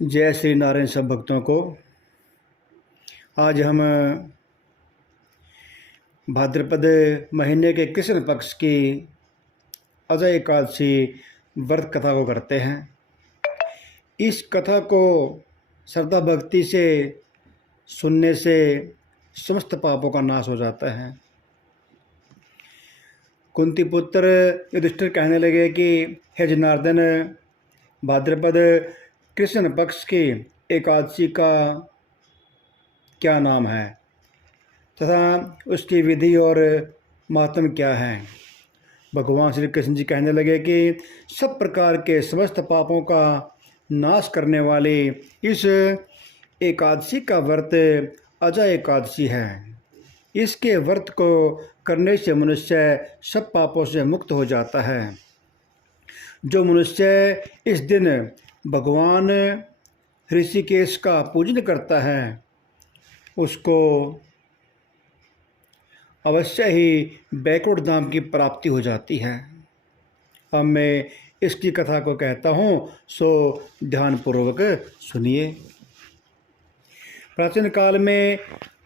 जय श्री नारायण सब भक्तों को। आज हम भाद्रपद महीने के कृष्ण पक्ष की अजय एकादशी व्रत कथा को करते हैं। इस कथा को श्रद्धा भक्ति से सुनने से समस्त पापों का नाश हो जाता है। कुंती पुत्र युधिष्ठिर कहने लगे कि हे जनार्दन, भाद्रपद कृष्ण पक्ष की एकादशी का क्या नाम है तथा उसकी विधि और महात्म क्या है। भगवान श्री कृष्ण जी कहने लगे कि सब प्रकार के समस्त पापों का नाश करने वाली इस एकादशी का व्रत अजय एकादशी है। इसके व्रत को करने से मनुष्य सब पापों से मुक्त हो जाता है। जो मनुष्य इस दिन भगवान ऋषिकेश का पूजन करता है उसको अवश्य ही बैकुंठ धाम की प्राप्ति हो जाती है। अब मैं इसकी कथा को कहता हूँ, सो ध्यानपूर्वक सुनिए। प्राचीन काल में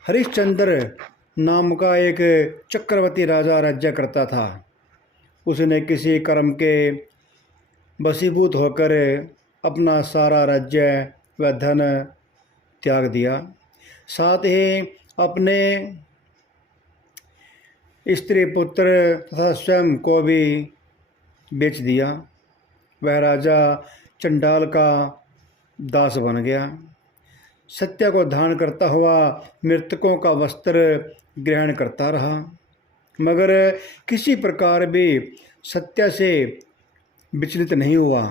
हरिश्चंद्र नाम का एक चक्रवर्ती राजा राज्य करता था। उसने किसी कर्म के वशीभूत होकर अपना सारा राज्य व धन त्याग दिया, साथ ही अपने स्त्री पुत्र तथा स्वयं को भी बेच दिया। वह राजा चंडाल का दास बन गया। सत्य को धारण करता हुआ मृतकों का वस्त्र ग्रहण करता रहा, मगर किसी प्रकार भी सत्य से विचलित नहीं हुआ।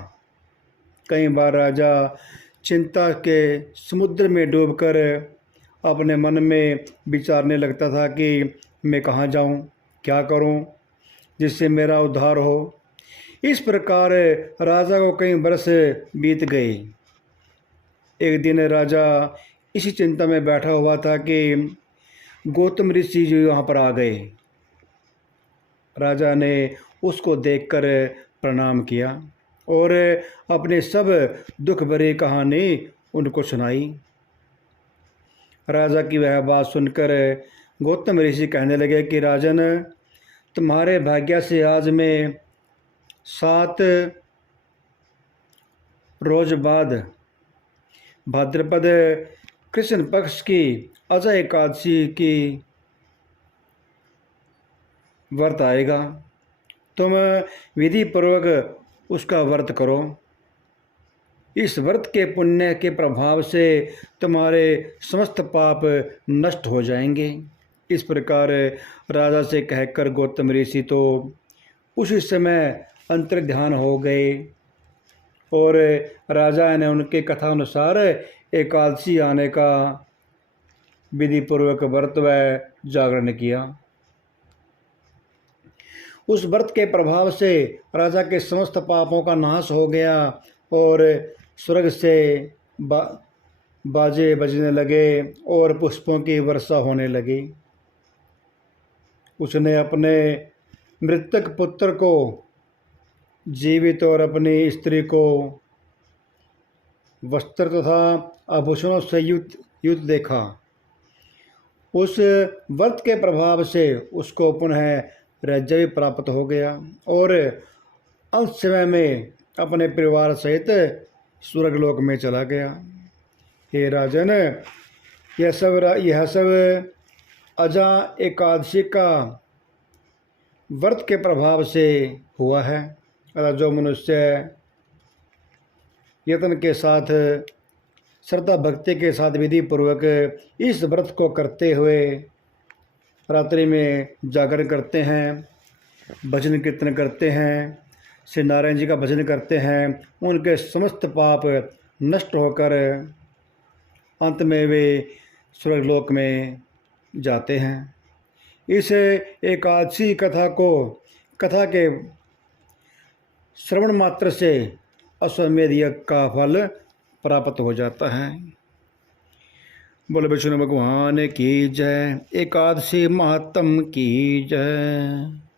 कई बार राजा चिंता के समुद्र में डूबकर अपने मन में विचारने लगता था कि मैं कहाँ जाऊँ, क्या करूँ जिससे मेरा उद्धार हो। इस प्रकार राजा को कई वर्ष बीत गए। एक दिन राजा इसी चिंता में बैठा हुआ था कि गौतम ऋषि जी वहाँ पर आ गए। राजा ने उसको देखकर प्रणाम किया और अपने सब दुख भरी कहानी उनको सुनाई। राजा की वह बात सुनकर गौतम ऋषि कहने लगे कि राजन, तुम्हारे भाग्य से आज मैं 7 रोज बाद भाद्रपद कृष्ण पक्ष की अजय एकादशी की व्रत आएगा। तुम विधि पूर्वक उसका व्रत करो। इस व्रत के पुण्य के प्रभाव से तुम्हारे समस्त पाप नष्ट हो जाएंगे। इस प्रकार राजा से कहकर गौतम ऋषि तो उसी समय अंतर्ध्यान हो गए और राजा ने उनके कथा अनुसार एकादशी आने का विधि पूर्वक व्रत व जागरण किया। उस व्रत के प्रभाव से राजा के समस्त पापों का नाश हो गया और स्वर्ग से बाजे बजने लगे और पुष्पों की वर्षा होने लगी। उसने अपने मृतक पुत्र को जीवित और अपनी स्त्री को वस्त्र तथा आभूषणों से युक्त देखा। उस व्रत के प्रभाव से उसको पुनः राज्य भी प्राप्त हो गया और अंत समय में अपने परिवार सहित स्वर्गलोक में चला गया। हे राजन, यह सब अजा एकादशी का व्रत के प्रभाव से हुआ है। अतः जो मनुष्य यत्न के साथ श्रद्धा भक्ति के साथ विधि पूर्वक इस व्रत को करते हुए रात्रि में जागरण करते हैं, भजन कीर्तन करते हैं, श्री नारायण जी का भजन करते हैं, उनके समस्त पाप नष्ट होकर अंत में वे स्वर्गलोक में जाते हैं। इस एकादशी कथा के श्रवण मात्र से अश्वमेध यज्ञ का फल प्राप्त हो जाता है। बोले विष्णु भगवान की जय। एकादशी महात्म की जय।